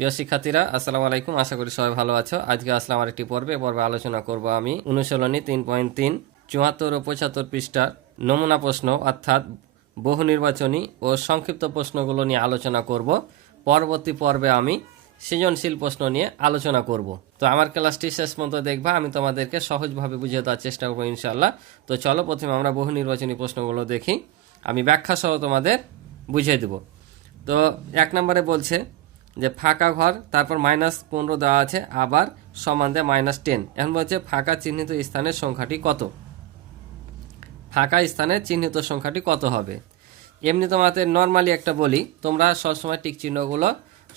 প্রিয় শিক্ষার্থীরা আসসালামু আলাইকুম, আশা করি সবাই ভালো আছো। আজকে আসলাম আরেকটি পর্বে আলোচনা করব আমি অনুশীলনী 3.3 74 ও 75 পৃষ্ঠার নমুনা প্রশ্ন অর্থাৎ বহু নির্বাচনী ও সংক্ষিপ্ত প্রশ্নগুলো নিয়ে আলোচনা করব। পরবর্তী পর্বে আমি সৃজনশীল প্রশ্ন নিয়ে আলোচনা করব। তো আমার ক্লাসটি শেষ পর্যন্ত দেখবা, আমি তোমাদেরকে সহজভাবে বুঝিয়ে দেওয়ার চেষ্টা করবো ইনশাআল্লাহ। তো চলো প্রথমে আমরা বহু নির্বাচনী প্রশ্নগুলো দেখি, আমি ব্যাখ্যা সহ তোমাদের বুঝিয়ে দেব। তো 1 নম্বরে বলছে যে ফাঁকা ঘর, তারপর -15 দেওয়া আছে, আবার সমান দেয় -10। এখন বলছে ফাঁকা চিহ্নিত স্থানের সংখ্যাটি কত। ফাঁকা স্থানের চিহ্নিত সংখ্যাটি কত হবে। এমনি তোমাদের নর্মালি একটা বলি, তোমরা সবসময় টিক চিহ্নগুলো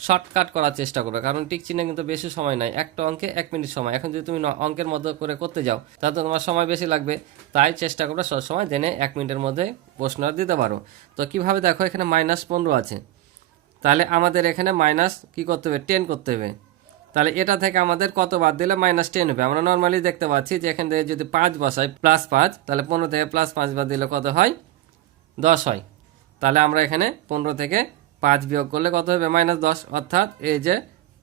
শর্টকাট করার চেষ্টা করো, কারণ টিক চিহ্ন কিন্তু বেশি সময় নাই, একটা অঙ্কে 1 মিনিট সময়। এখন যদি তুমি অঙ্কের মধ্যে করে করতে যাও তাহলে তোমার সময় বেশি লাগবে, তাই চেষ্টা করো সবসময় জেনে 1 মিনিটের মধ্যে প্রশ্ন দিতে পারো। তো কিভাবে দেখো, এখানে -15 আছে, তাহলে আমাদের এখানে মাইনাস কি করতে হবে, 10 করতে হবে। তাহলে এটা থেকে আমাদের কত বাদ দিলে -10 হবে। আমরা নর্মালি দেখতে পাচ্ছি যে এখান থেকে যদি 5 বসাই +5, তাহলে 15 থেকে +5 বাদ দিলে কত হয়, 10 হয়। তাহলে আমরা এখানে 15 থেকে 5 বিয়োগ করলে কত হবে, -10, অর্থাৎ এই যে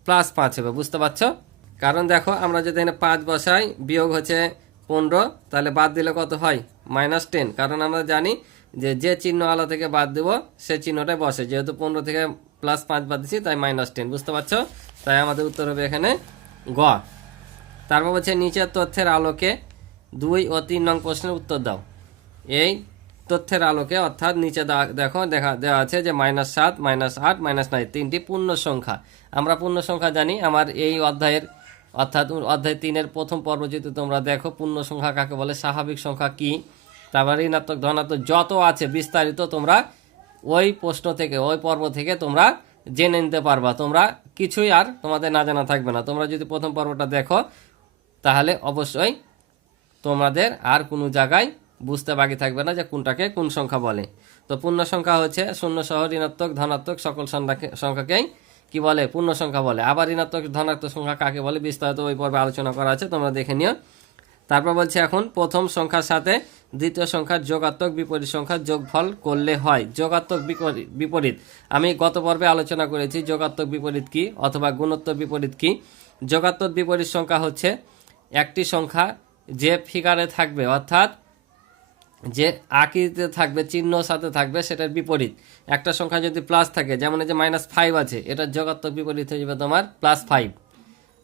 +5 হবে। বুঝতে পারছো? কারণ দেখো আমরা যদি এখানে 5 বসাই, বিয়োগ হচ্ছে 15, তাহলে বাদ দিলে কত হয়, -10। কারণ আমরা জানি যে চিহ্ন আলো থেকে বাদ দেব সে চিহ্নটাই বসে, যেহেতু 15 থেকে +5 বাদ দিচ্ছি তাই -10। বুঝতে পারছো? তাই আমাদের উত্তর হবে এখানে গ। তারপর বলছে নিচের তথ্যের আলোকে 2 ও 3 নং প্রশ্নের উত্তর দাও। এই তথ্যের আলোকে অর্থাৎ নিচে দেখো দেওয়া আছে যে -7, -8, -9 তিনটি পূর্ণ সংখ্যা। আমরা পূর্ণ সংখ্যা জানি, আমার এই অধ্যায়ের অর্থাৎ অধ্যায় 3-এর প্রথম পর্ব যদি তোমরা দেখো, পূর্ণ সংখ্যা কাকে বলে, স্বাভাবিক সংখ্যা কি, তারপর ঋণাত্মক ধনাত্মক যত আছে বিস্তারিত তোমরা ওই প্রশ্ন থেকে, ওই পর্ব থেকে তোমরা জেনে নিতে পারবা। তোমরা কিছুই আর তোমাদের না জানা থাকবে না। তোমরা যদি প্রথম পর্বটা দেখো তাহলে অবশ্যই তোমাদের আর কোনো জায়গায় বুঝতে বাকি থাকবে না যে কোনটাকে কোন সংখ্যা বলে। তো পূর্ণ সংখ্যা হচ্ছে শূন্য সহ ঋণাত্মক ধনাত্মক সকল সংখ্যাকেই কি বলে, পূর্ণ সংখ্যা বলে। আবার ঋণাত্মক ধনাত্মক সংখ্যা কাকে বলে বিস্তারিত ওই পর্বে আলোচনা করা আছে, তোমরা দেখে নিও। তারপর বলছে এখন প্রথম সংখ্যার সাথে দ্বিতীয় সংখ্যার যোগাত্মক বিপরীত সংখ্যার যোগফল করলে হয়। যোগাত্মক বিপরীত আমি গত পর্বে আলোচনা করেছি, যোগাত্মক বিপরীত কি অথবা গুণোত্তর বিপরীত কি। যোগাত্মক বিপরীত সংখ্যা হচ্ছে একটি সংখ্যা যে ফিগারে থাকবে অর্থাৎ যে আকৃতিতে থাকবে, চিহ্ন সাথে থাকবে, সেটার বিপরীত। একটা সংখ্যা যদি প্লাস থাকে, যেমন এই যে -5 আছে, এটার যোগাত্মক বিপরীত হয়ে যাবে তোমার +5।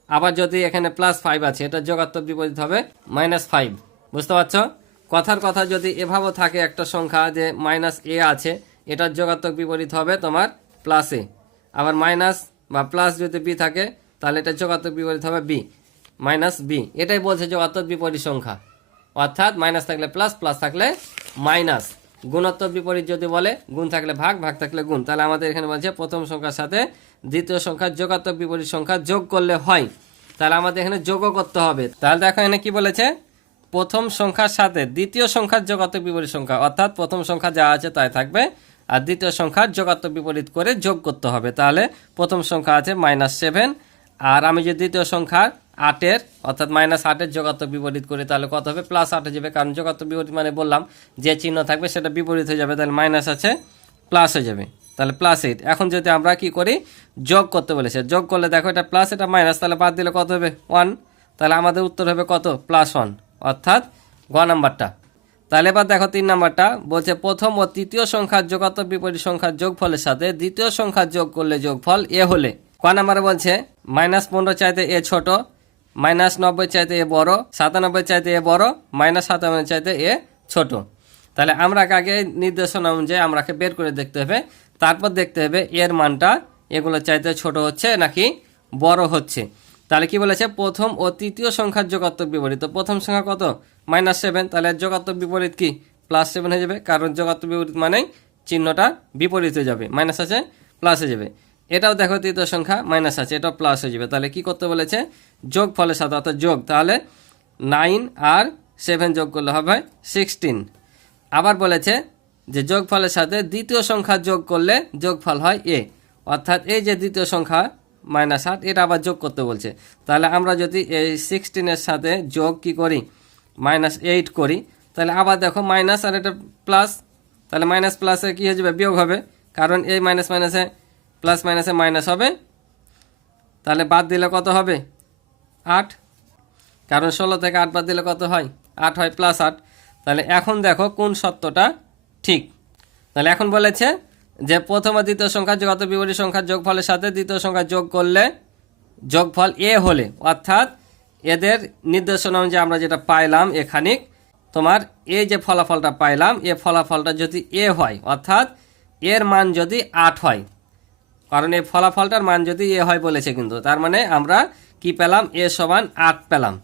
আবার যদি এখানে +5 আছে, এটা যোগাত্মক বিপরীত হবে -5। বুঝতে পারছো? কথার কথা যদি এভাবে থাকে একটা সংখ্যা যে -a আছে, এটার যোগাত্মক বিপরীত হবে তোমার +a। আবার মাইনাস বা প্লাস যদি b থাকে, তাহলে এটা যোগাত্মক বিপরীত হবে b, -b। এটাই বলছে যোগাত্মক বিপরীত সংখ্যা, অর্থাৎ মাইনাস থাকলে প্লাস, প্লাস থাকলে মাইনাস। গুণোত্তর বিপরীত যদি বলে, গুণ থাকলে ভাগ, ভাগ থাকলে গুণ। তাহলে আমাদের এখানে বলছে প্রথম সংখ্যার সাথে দ্বিতীয় সংখ্যার যোগাত্মক বিপরীত সংখ্যা যোগ করলে হয়। তাহলে আমাদের এখানে যোগও করতে হবে। তাহলে দেখো এখানে কি বলেছে, প্রথম সংখ্যার সাথে দ্বিতীয় সংখ্যার যোগাত্মক বিপরীত সংখ্যা, অর্থাৎ প্রথম সংখ্যা যা আছে তাই থাকবে, আর দ্বিতীয় সংখ্যার যোগাত্মক বিপরীত করে যোগ করতে হবে। তাহলে প্রথম সংখ্যা আছে -7, আর আমি যদি দ্বিতীয় সংখ্যার 8-এর অর্থাৎ -8-এর যোগাত্মক বিপরীত করি তাহলে কত হবে, +8 হয়ে যাবে। কারণ যোগাত্মক বিপরীত মানে বললাম যে চিহ্ন থাকবে সেটা বিপরীত হয়ে যাবে, তাহলে মাইনাস আছে প্লাস হয়ে যাবে, তাহলে +8। এখন যদি আমরা কি করি, যোগ করতে বলেছে, যোগ করলে দেখো এটা প্লাস এটা মাইনাস, তাহলে বাদ দিলে কত হবে, 1। তাহলে আমাদের উত্তর হবে কত, +1, অর্থাৎ গ নাম্বারটা। তাহলে এবার দেখো 3 নাম্বারটা বলছে প্রথম ও তৃতীয় সংখ্যার যোগাত্মক বিপরীত সংখ্যার যোগফলের সাথে দ্বিতীয় সংখ্যা যোগ করলে যোগফল এ হলে। ক নাম্বারে বলছে -15 চাইতে এ ছোট, -90 চাইতে এ বড়, 97 চাইতে এ বড়, -57 চাইতে এ ছোট। তাহলে আমরা আগে নির্দেশনা অনুযায়ী আমরাকে বের করে দেখতে হবে, তারপর দেখতে হবে এর মানটা এগুলো চাইতে ছোট হচ্ছে নাকি বড় হচ্ছে। তাহলে কি বলেছে, প্রথম ও তৃতীয় সংখ্যার যোগাত্মক বিপরীত। তো প্রথম সংখ্যা কত, -7, তাহলে যোগাত্মক বিপরীত কি +7 হয়ে যাবে, কারণ যোগাত্মক বিপরীত মানে চিহ্নটা বিপরীত হয়ে যাবে, মাইনাস আছে প্লাস হয়ে যাবে। এটাও দেখো তৃতীয় সংখ্যা মাইনাস আছে, এটাও প্লাস হয়ে যাবে। তাহলে কি করতে বলেছে, যোগ ফলের সাথে অর্থাৎ যোগ, তাহলে 9 আর 7 যোগ করলে হবে 16। আবার বলেছে যে যোগফলের সাথে দ্বিতীয় সংখ্যা যোগ করলে যোগফল হয় a, অর্থাৎ এই যে দ্বিতীয় সংখ্যা -8, এটা আবার যোগ করতে বলছে। তাহলে আমরা যদি এই 16-এর সাথে যোগ কি করি, -8 করি, তাহলে আবার দেখো মাইনাস আর এটা প্লাস, তাহলে মাইনাস প্লাসে কি হয়ে যাবে, বিয়োগ হবে, কারণ এই মাইনাস মাইনাসে প্লাস মাইনাসে মাইনাস হবে তাহলে বাদ দিলে কত হবে 8, কারণ 16 থেকে 8 বাদ দিলে কত হয় 8 হয়, প্লাস 8। তাহলে এখন দেখো কোন সত্যটা ঠিক। তাহলে এখন বলেছে যে প্রথম ও দ্বিতীয় সংখ্যা যুগান্তর বিপরীত সংখ্যার যোগফলের সাথে দ্বিতীয় সংখ্যা যোগ করলে যোগফল এ হলে, অর্থাৎ এদের নির্দেশনা অনুযায়ী আমরা যেটা পাইলাম এখানে তোমার এই যে ফলাফলটা পাইলাম, এ ফলাফলটা যদি এ হয়, অর্থাৎ এর মান যদি 8 হয়, কারণ এই ফলাফলটার মান যদি এ হয় বলেছে, কিন্তু তার মানে আমরা কি পেলাম এ সমান 8 পেলাম।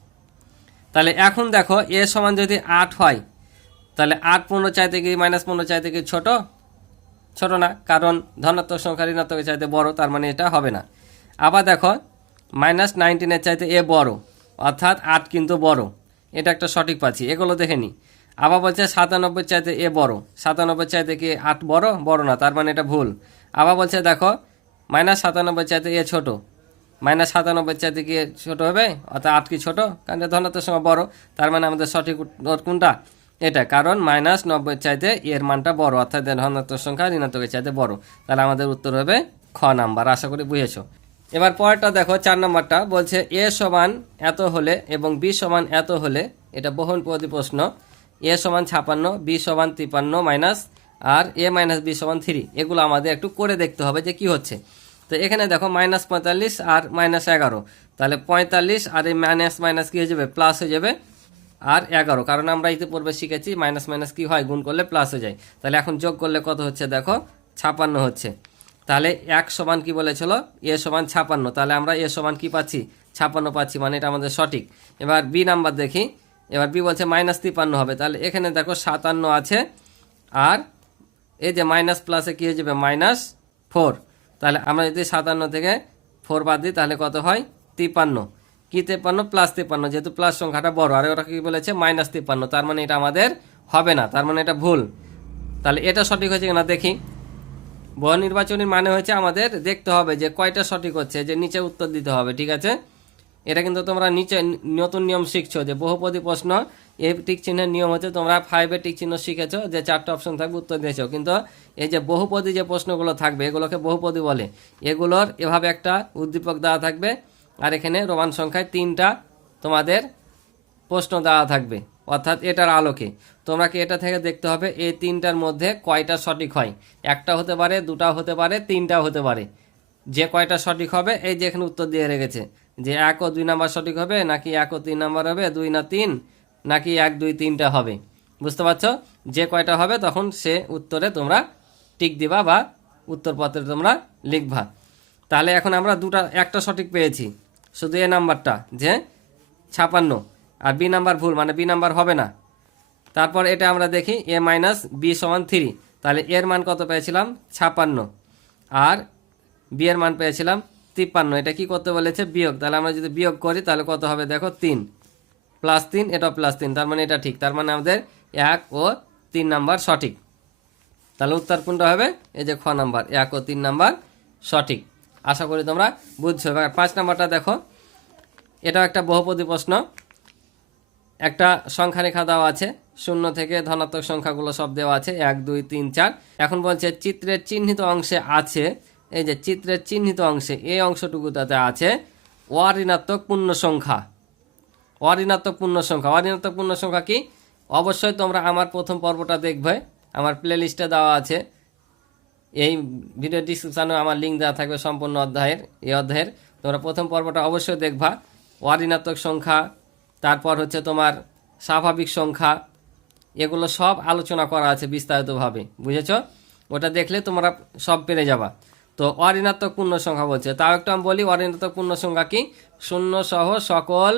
তাহলে এখন দেখো এ সমান যদি 8 হয়, তাহলে 8 15 চাইতে কি -15 চাইতে কি ছোট না, কারণ ধনাত্মক সংখ্যা ঋণাত্মকের চাইতে বড়, তার মানে এটা হবে না। আবার দেখো -19 এর চাইতে এ বড়, অর্থাৎ 8 কিন্তু বড়, এটা একটা সঠিক পাচ্ছি, এগুলো দেখে নি। আবার বলছে 97 চাইতে এ বড়, 97 চাইতে কি 8 বড় না, তার মানে এটা ভুল। আবার বলছে দেখো -97 চাইতে এ ছোট, -97 চাইতে কি ছোট হবে, অর্থাৎ 8 কি ছোট, কারণ ধনাত্মক সংখ্যা বড়, তার মানে আমাদের সঠিক উত্তর কোনটা এটা, কারণ -90 চাইতে এর মানটা বড়, অর্থাৎ ধনাত্মক সংখ্যা ঋণাত্মকের চাইতে বড়। তাহলে আমাদের উত্তর হবে খ নাম্বার। আশা করি বুঝেছো। এবার পরেরটা দেখো 4 নম্বরটা বলছে এ সমান এত হলে এবং বি সমান এত হলে, এটা বহুপদী প্রশ্ন। এ সমান 56, বি সমান 53 মাইনাস আর এ মাইনাস বি সমান 3, এগুলো আমাদের একটু করে দেখতে হবে যে কি হচ্ছে। তো এখানে দেখো -45 আর -11, তাহলে 45 আর এই মাইনাস কি হয়ে যাবে প্লাস হয়ে যাবে, আর 11, কারণ আমরা ইতিপূর্বে শিখেছি মাইনাস মাইনাস কি হয় গুণ করলে প্লাস হয়ে যায়। তাহলে এখন যোগ করলে কত হচ্ছে দেখো 56 হচ্ছে। তাহলে 1 সমান কি বলেছিল এ সমান 56, তাহলে আমরা এ সমান কি পাচ্ছি 56 পাচ্ছি, মানে এটা আমাদের সঠিক। এবার বি নাম্বার দেখি, এবার বি বলছে -53 হবে, তাহলে এখানে দেখো 57 আছে, আর এই যে মাইনাস প্লাসে কি হয়ে যাবে -4, তাহলে আমরা যদি 57 থেকে 4 বাদ দিই তাহলে কত হয় 53, কি 53 +53, যেহেতু প্লাস সংখ্যাটা বড়, আর ওরা কি বলেছে -53, তার মানে এটা আমাদের হবে না, তার মানে এটা ভুল। তাহলে এটা সঠিক হয়েছে কিনা দেখি। বহু নির্বাচনীর মানে হয়েছে আমাদের দেখতে হবে যে কয়টা সঠিক হচ্ছে, যে নিচে উত্তর দিতে হবে, ঠিক আছে। এটা কিন্তু তোমরা নিচে নতুন নিয়ম শিখছো, যে বহুপদী প্রশ্ন এই টিক চিহ্নের নিয়ম হচ্ছে তোমরা 5-এ টিক চিহ্ন শিখেছো, যে 4টা অপশন থাকবে উত্তর দিয়েছো, কিন্তু এই যে বহুপদী যে প্রশ্নগুলো থাকবে এগুলোকে বহুপদী বলে। এগুলোর এভাবে একটা উদ্দীপক দেওয়া থাকবে, আর এখানে রোমান সংখ্যায় 3টা তোমাদের প্রশ্ন দেওয়া থাকবে, অর্থাৎ এটার আলোকে তোমরা কি এটা থেকে দেখতে হবে এই 3টার মধ্যে কয়টা সঠিক হয়। একটা হতে পারে, 2টাও হতে পারে, 3টাও হতে পারে, যে কয়টা সঠিক হবে এই যে এখানে উত্তর দিয়ে রেখেছে, যে 1 ও 2 নাম্বার সঠিক হবে, নাকি 1 ও 3 নাম্বার হবে, 2 না 3, নাকি 1 2 3টা হবে। বুঝতে পারছো, যে কয়টা হবে তখন সে উত্তরে তোমরা টিক দিবা বা উত্তরপত্রে তোমরা লিখবা। তাহলে এখন আমরা একটা সঠিক পেয়েছি, শুধু এ নাম্বারটা যে 56, আর বি নাম্বার ভুল, মানে বি নাম্বার হবে না। তারপর এটা আমরা দেখি এ মাইনাস বি সমান 3, তাহলে এর মান কত পেয়েছিলাম 56, আর বি এর মান পেয়েছিলাম 53, এটা কি করতে বলেছে বিয়োগ, তাহলে আমরা যদি বিয়োগ করি তাহলে কত হবে দেখো 3 +3, এটা +3, তার মানে এটা ঠিক, তার মানে আমাদের 1 ও 3 নাম্বার সঠিক। তাহলে উত্তর কোনটা হবে এই যে খ নাম্বার, 1 ও 3 নাম্বার সঠিক। আশা করি তোমরা বুঝছো। এবার 5 নাম্বারটা দেখো, এটাও একটা বহুপদী প্রশ্ন। একটা সংখ্যা রেখা দেওয়া আছে, 0 থেকে ধনাত্মক সংখ্যাগুলো সব দেওয়া আছে 1 2 3 4। এখন বলছে চিত্রের চিহ্নিত অংশে আছে, এই যে চিত্রের চিহ্নিত অংশে এই অংশটুকুটাতে আছে অঋণাত্মক পূর্ণ সংখ্যা। অঋণাত্মক পূর্ণ সংখ্যা, অঋণাত্মক পূর্ণ সংখ্যা কি, অবশ্যই তোমরা আমার প্রথম পর্বটা দেখবে, আমার প্লে লিস্টে দেওয়া আছে, এই ভিডিও ডিসক্রিপশানে আমার লিঙ্ক দেওয়া থাকবে সম্পূর্ণ অধ্যায়ের, এই অধ্যায়ের তোমরা প্রথম পর্বটা অবশ্যই দেখবা। অঋণাত্মক সংখ্যা, তারপর হচ্ছে তোমার স্বাভাবিক সংখ্যা, এগুলো সব আলোচনা করা আছে বিস্তারিতভাবে, বুঝেছো, ওটা দেখলে তোমরা সব পেরে যাবা। তো অঋণাত্মক পূর্ণ সংখ্যা বলছে, তাও একটু আমি বলি অঋণাত্মক পূর্ণ সংখ্যা কি, 0 সহ সকল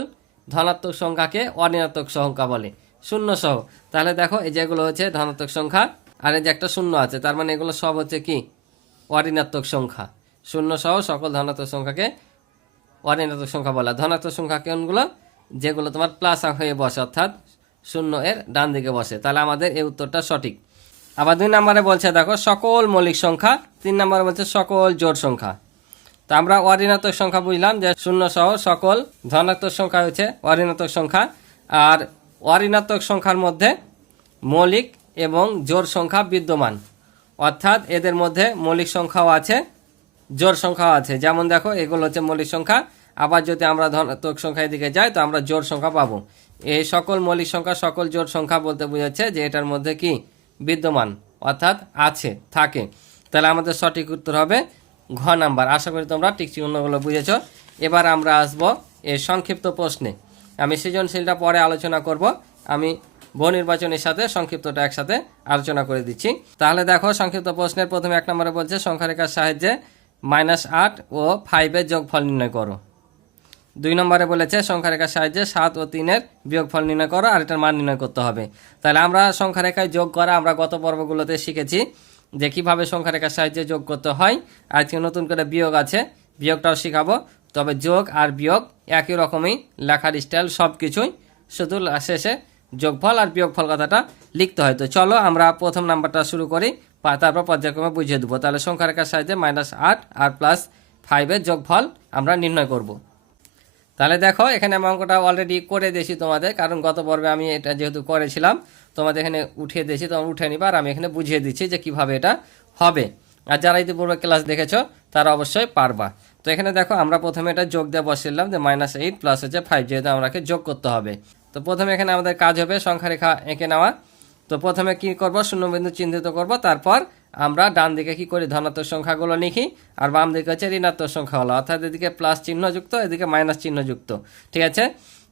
ধনাত্মক সংখ্যাকে অঋণাত্মক সংখ্যা বলে, 0 সহ। তাহলে দেখো এই যেগুলো হচ্ছে ধনাত্মক সংখ্যা, আর এই যে একটা 0 আছে, তার মানে এগুলো সব হচ্ছে কি অঋণাত্মক সংখ্যা। 0 সহ সকল ধনাত্মক সংখ্যাকে অঋণাত্মক সংখ্যা বলা। ধনাত্মক সংখ্যা কোনগুলো, যেগুলো তোমার প্লাস হয়ে বসে, অর্থাৎ 0 এর ডান দিকে বসে। তাহলে আমাদের এই উত্তরটা সঠিক। আবার 2 নম্বরে বলছে দেখো সকল মৌলিক সংখ্যা, 3 নম্বরে বলছে সকল জোড় সংখ্যা। তো আমরা অঋণাত্মক সংখ্যা বুঝলাম যে 0 সহ সকল, ধনাত্মক সংখ্যা হচ্ছে অঋণাত্মক সংখ্যা, আর অঋণাত্মক সংখ্যার মধ্যে মৌলিক এবং জোড় সংখ্যা বিদ্যমান, অর্থাৎ এদের মধ্যে মৌলিক সংখ্যাও আছে জোড় সংখ্যা আছে, যেমন দেখো এগুলো হচ্ছে মৌলিক সংখ্যা। আবার যদি আমরা ধনাত্মক সংখ্যার দিকে যাই তো আমরা জোড় সংখ্যা পাবো। এই সকল মৌলিক সংখ্যা সকল জোড় সংখ্যা বলতে বোঝাচ্ছে যে এটার মধ্যে কি বিদ্যমান, অর্থাৎ আছে, থাকে। তাহলে আমাদের সঠিক উত্তর হবে ঘ নাম্বার। আশা করি তোমরা ঠিক চিহ্নগুলো বুঝেছ। এবার আমরা আসব এই সংক্ষিপ্ত প্রশ্নে। আমি সৃজনশীলটা পরে আলোচনা করব, আমি বহু নির্বাচনের সাথে সংক্ষিপ্তটা একসাথে আলোচনা করে দিচ্ছি। তাহলে দেখো সংক্ষিপ্ত প্রশ্নের প্রথমে 1 নম্বরে বলছে সংখ্যারেখার সাহায্যে -8 ও 5-এর যোগফল নির্ণয় করো। 2 নম্বরে বলেছে সংখ্যারেখার সাহায্যে 7 ও 3-এর বিয়োগফল নির্ণয় করো, আর এটার মান নির্ণয় করতে হবে। তাহলে আমরা সংখ্যারেখায় যোগ করা আমরা গত পর্বগুলোতে শিখেছি যে কীভাবে সংখ্যারেখার সাহায্যে যোগ করতে হয়। আজকে নতুন করে বিয়োগ আছে, বিয়োগটাও শিখাবো। তবে যোগ আর বিয়োগ একই রকমই, লেখার স্টাইল সব কিছুই, শুধু শেষে যোগফল আর বিয়োগফল কথাটা লিখতে হয়। তো চলো আমরা প্রথম নাম্বারটা শুরু করি, তারপর পর্যায়ক্রমে বুঝিয়ে দেবো। তাহলে সংখ্যারেখার সাহায্যে -8 আর +5-এর যোগফল আমরা নির্ণয় করব। তাহলে দেখো এখানে আমি অঙ্কটা অলরেডি করে দিয়েছি তোমাদের, কারণ গত পর্বে আমি এটা যেহেতু করেছিলাম তোমাদের এখানে উঠিয়ে দিয়েছি, তোমরা উঠে নিবা, আর আমি এখানে বুঝিয়ে দিচ্ছি যে কিভাবে এটা হবে। আর যারা ইতিপূর্বে ক্লাস দেখেছো তারা অবশ্যই পারবা। তো এখানে দেখো আমরা প্রথমে এটা যোগ দিয়ে বসিলাম যে -8 প্লাস হচ্ছে 5, যেহেতু আমাকে যোগ করতে হবে। তো প্রথমে এখানে আমাদের কাজ হবে সংখ্যারেখা এঁকে নেওয়া। তো প্রথমে কি করব, শূন্যবিন্দু চিহ্নিত করব, তারপর আমরা ডান দিকে কি করি ধনাত্মক সংখ্যাগুলো লিখি, আর বাম দিকে হচ্ছে ঋণাত্মক সংখ্যা হলো, অর্থাৎ এদিকে প্লাস চিহ্ন যুক্ত, এদিকে মাইনাস চিহ্ন যুক্ত। ঠিক আছে,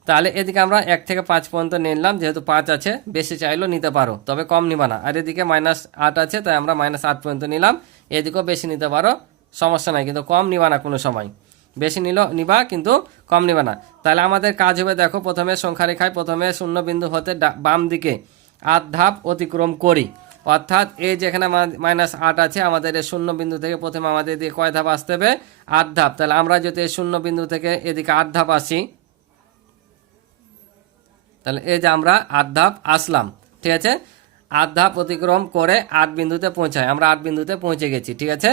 তাহলে এদিকে আমরা 1 থেকে 5 পর্যন্ত নিলাম, যেহেতু 5 আছে, বেশি চাইলেও নিতে পারো, তবে কম নিবা না। আর এদিকে -8 আছে, তাই আমরা -8 পর্যন্ত নিলাম। এদিকেও বেশি নিতে পারো, সমস্যা নাই, কিন্তু কম নিবা না কোনো সময়। বেশি নিবা কিন্তু কম নিবা না। তাহলে আমাদের কাজ হবে, দেখো প্রথমে সংখ্যারেখায় প্রথমে শূন্য বিন্দু হতে বাম দিকে 8 ধাপ অতিক্রম করি, অর্থাৎ এই যেখানে -8 আছে, আমাদের এই শূন্য বিন্দু থেকে প্রথমে আমাদের এদিকে কয় ধাপ আসতে হবে, 8 ধাপ। তাহলে আমরা যদি এই শূন্য বিন্দু থেকে এদিকে 8 ধাপ আসি, তাহলে এই যে আমরা 8 ধাপ আসলাম। ঠিক আছে, 8 ধাপ অতিক্রম করে 8 বিন্দুতে পৌঁছায়, আমরা 8 বিন্দুতে পৌঁছে গেছি। ঠিক আছে,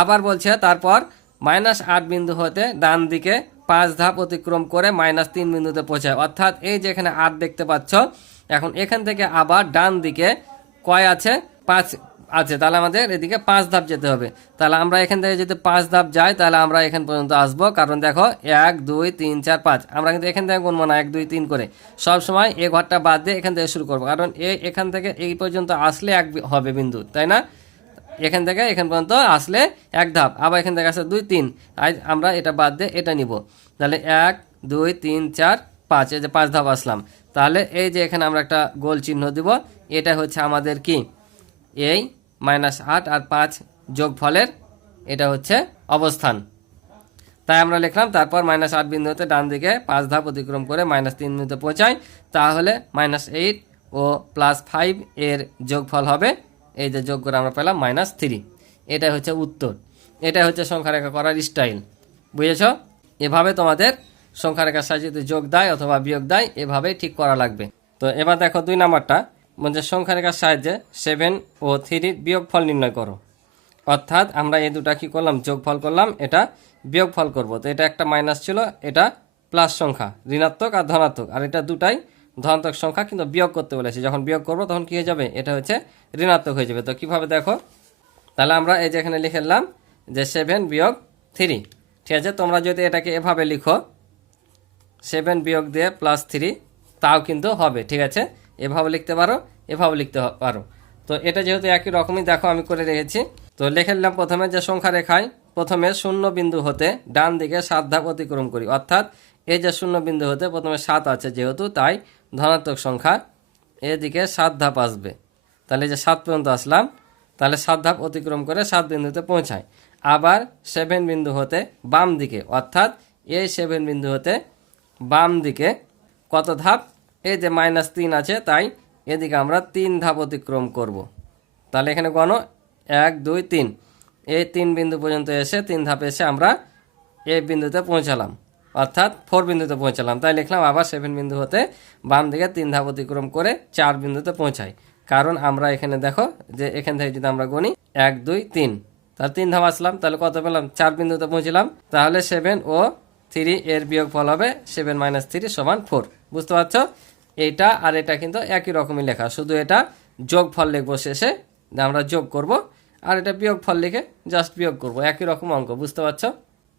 আবার বলছে তারপর -8 বিন্দু হতে ডান দিকে 5 ধাপ অতিক্রম করে -3 বিন্দুতে পৌঁছায়, অর্থাৎ এই যে এখানে 8 দেখতে পাচ্ছ, এখন এখান থেকে আবার ডান দিকে কয় আছে, 5 আছে, তাহলে আমাদের এদিকে 5 ধাপ যেতে হবে। তাহলে আমরা এখান থেকে যদি 5 ধাপ যাই, তাহলে আমরা এখান পর্যন্ত আসবো, কারণ দেখো 1 2 3 4 5, আমরা কিন্তু এখান থেকে গুনবো না 1 2 3 করে, সব সময় এই ঘরটা বাদ দিয়ে এখান থেকে শুরু করবো, কারণ এখান থেকে এই পর্যন্ত আসলে 1 হবে বিন্দু, তাই না? এখান থেকে এখান পর্যন্ত আসলে 1 ধাপ, আবার এখান থেকে আসলে 2 3, আমরা এটা বাদ দিয়ে এটা নিব। তাহলে 1 2 3 4 5, এই যে 5 ধাপ আসলাম। তাহলে এই যে এখানে আমরা একটা গোল চিহ্ন দিব, এটা হচ্ছে আমাদের কি এই -8 আর 5 যোগফলের এটা হচ্ছে অবস্থান। তাই আমরা লিখলাম, তারপর -8 বিন্দু হতে ডান দিকে 5 ধাপ অতিক্রম করে -3 বিন্দুতে পৌঁছায়, তাহলে -8 ও +5 এর যোগফল হবে, এই যে যোগ করে আমরা পেলাম -3। এটা হচ্ছে উত্তর, এটা হচ্ছে সংখ্যারেখা করার স্টাইল, বুঝেছ? এভাবে তোমাদের সংখ্যারেখার সাহায্যে যদি যোগ দেয় অথবা বিয়োগ দেয়, এভাবেই ঠিক করা লাগবে। তো এবার দেখো 2 নাম্বারটা বলছে সংখ্যারেখার সাহায্যে 7 ও 3-এর বিয়োগফল নির্ণয় করো। অর্থাৎ আমরা এই দুটা কি করলাম, যোগফল করলাম, এটা বিয়োগফল করব। তো এটা একটা মাইনাস ছিল, এটা প্লাস সংখ্যা, ঋণাত্মক আর ধনাত্মক, আর এটা দুটাই ধনাত্মক সংখ্যা, কিন্তু বিয়োগ করতে বলেছি, যখন বিয়োগ করব তখন কি হয়ে যাবে, এটা হচ্ছে ঋণাত্মক হয়ে যাবে। তো কিভাবে দেখো, তাহলে আমরা এই যে এখানে লিখলাম যে 7 বিয়োগ 3। ঠিক আছে, তোমরা যদি এটাকে এভাবে লিখো 7 বিয়োগ দিয়ে +3, তাও কিন্তু হবে। ঠিক আছে, এভাবে লিখতে পারো, এভাবে লিখতে পারো। তো এটা যেহেতু একই রকমই, দেখো আমি করে রেখেছি। তো লিখে নিলাম প্রথমে যে সংখ্যা রেখায় প্রথমে শূন্য বিন্দু হতে ডান দিকে 7 ধাপ অতিক্রম করি, অর্থাৎ এই যে শূন্য বিন্দু হতে প্রথমে 7 আছে যেহেতু, তাই ধনাত্মক সংখ্যা এদিকে 7 ধাপ আসবে। তাহলে যে 7 পর্যন্ত আসলাম, তাহলে 7 ধাপ অতিক্রম করে 7 বিন্দুতে পৌঁছায়। আবার 7 বিন্দু হতে বাম দিকে, অর্থাৎ এই 7 বিন্দু হতে বাম দিকে কত ধাপ, এই যে -3 আছে, তাই এদিকে আমরা 3 ধাপ অতিক্রম করব। তাহলে এখানে গণ 1 2 3, এই 3 বিন্দু পর্যন্ত এসে 3 ধাপ এসে আমরা এই বিন্দুতে পৌঁছালাম, অর্থাৎ 4 বিন্দুতে পৌঁছালাম। তাই লিখলাম আবার 7 বিন্দু হতে বাম দিকে 3 ধাপ অতিক্রম করে 4 বিন্দুতে পৌঁছাই, কারণ আমরা এখানে দেখো যে এখান থেকে যদি আমরা গণি 1 2 3, তাহলে 3 ধাপ আসলাম, তাহলে কত পেলাম, 4 বিন্দুতে পৌঁছলাম। তাহলে 7 ও 3 এর বিয়োগফল হবে 7 - 3 = 4। বুঝতে পারছো, এইটা আর এটা কিন্তু একই রকমই লেখা, শুধু এটা যোগফল লিখবো শেষে, আমরা যোগ করব, আর এটা বিয়োগ ফল লিখে জাস্ট বিয়োগ করব, একই রকম অঙ্ক। বুঝতে পারছো?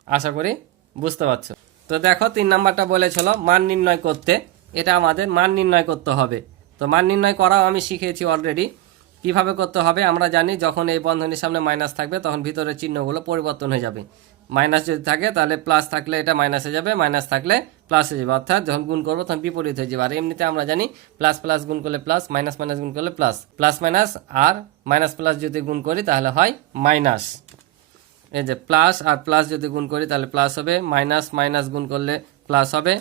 আশা করি বুঝতে পারছো। তো দেখো 3 নাম্বারটা বলেছিল মান নির্ণয় করতে, এটা আমাদের মান নির্ণয় করতে হবে। তো মান নির্ণয় করাও আমি শিখিয়েছি অলরেডি। কিভাবে করতে হবে আমরা জানি, যখন এই বন্ধনীর সামনে মাইনাস থাকবে তখন ভিতরের চিহ্নগুলো পরিবর্তন হয়ে যাবে। মাইনাস যদি থাকে তাহলে প্লাস থাকলে এটা মাইনাসে যাবে, মাইনাস থাকলে প্লাস হয়ে যাবে, অর্থাৎ যখন গুণ করবো তখন বিপরীত হয়ে যাবে। আর এমনিতে আমরা জানি প্লাস প্লাস গুণ করলে প্লাস, মাইনাস মাইনাস গুণ করলে প্লাস, প্লাস মাইনাস আর মাইনাস প্লাস যদি গুণ করি তাহলে হয় মাইনাস। এই যে প্লাস আর প্লাস যদি গুণ করি তাহলে প্লাস হবে, মাইনাস মাইনাস গুণ করলে প্লাস হবে,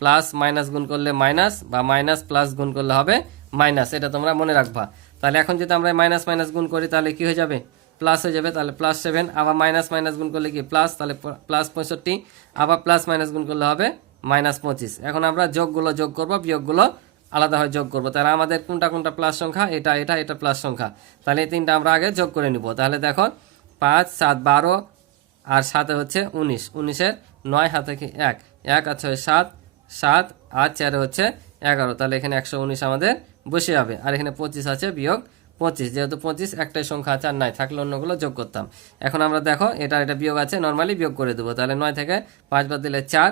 প্লাস মাইনাস গুণ করলে মাইনাস, বা মাইনাস প্লাস গুণ করলে হবে মাইনাস। এটা তোমরা মনে রাখবা। তাহলে এখন যদি আমরা মাইনাস মাইনাস গুণ করি তাহলে কি হয়ে যাবে? প্লাস হয়ে যাবে। তাহলে প্লাস 7, আবার মাইনাস মাইনাস গুণ করলে কি প্লাস, তাহলে প্লাস 65, আবার প্লাস মাইনাস গুণ করলে হবে মাইনাস 25। এখন আমরা যোগগুলো যোগ করব, বিয়োগগুলো আলাদাভাবে যোগ করব। তাহলে আমাদের কোনটা কোনটা প্লাস সংখ্যা, এটা এটা এটা প্লাস সংখ্যা। তাহলে এই তিনটা আমরা আগে যোগ করে নিব। তাহলে দেখো 5 7 12 আর 7 হচ্ছে 19, 19-এর 9 হাতে কি 1, 1 আর 6 7, 7 আর 4 হচ্ছে 11। তাহলে এখানে 119 আমাদের বসে যাবে। আর এখানে 25 আছে বিয়োগ 25, যেহেতু 25 একটাই সংখ্যা আছে আর নাই, থাকলে অন্যগুলো যোগ করতাম। এখন আমরা দেখো এটা বিয়োগ আছে, নর্মালি বিয়োগ করে দেবো। তাহলে 9 থেকে 5 বাদ দিলে 4,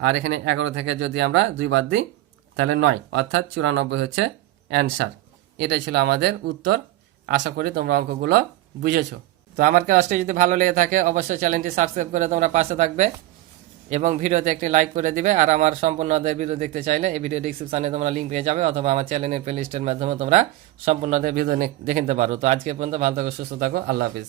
আর এখানে 11 থেকে যদি আমরা 2 বাদ দিই তাহলে 9, অর্থাৎ 94 হচ্ছে অ্যান্সার। এটাই ছিল আমাদের উত্তর। আশা করি তোমরা অঙ্কগুলো বুঝেছো। তো আমার ক্লাসটি যদি ভালো লেগে থাকে অবশ্যই চ্যানেলটি সাবস্ক্রাইব করে তোমরা পাশে থাকবে এবং ভিডিওতে একটি লাইক করে দিবে। আর আমার সম্পূর্ণ ভিডিও দেখতে চাইলে এই ভিডিও ডিসক্রিপশনে তোমরা লিঙ্ক পেয়ে যাবে, অথবা আমার চ্যানেলের প্লেলিস্টের মাধ্যমে তোমরা সম্পূর্ণ ভিডিও দেখে নিতে পারো। তো আজকে পর্যন্ত ভালো থাকো, সুস্থ থাকো, আল্লাহ হাফিজ।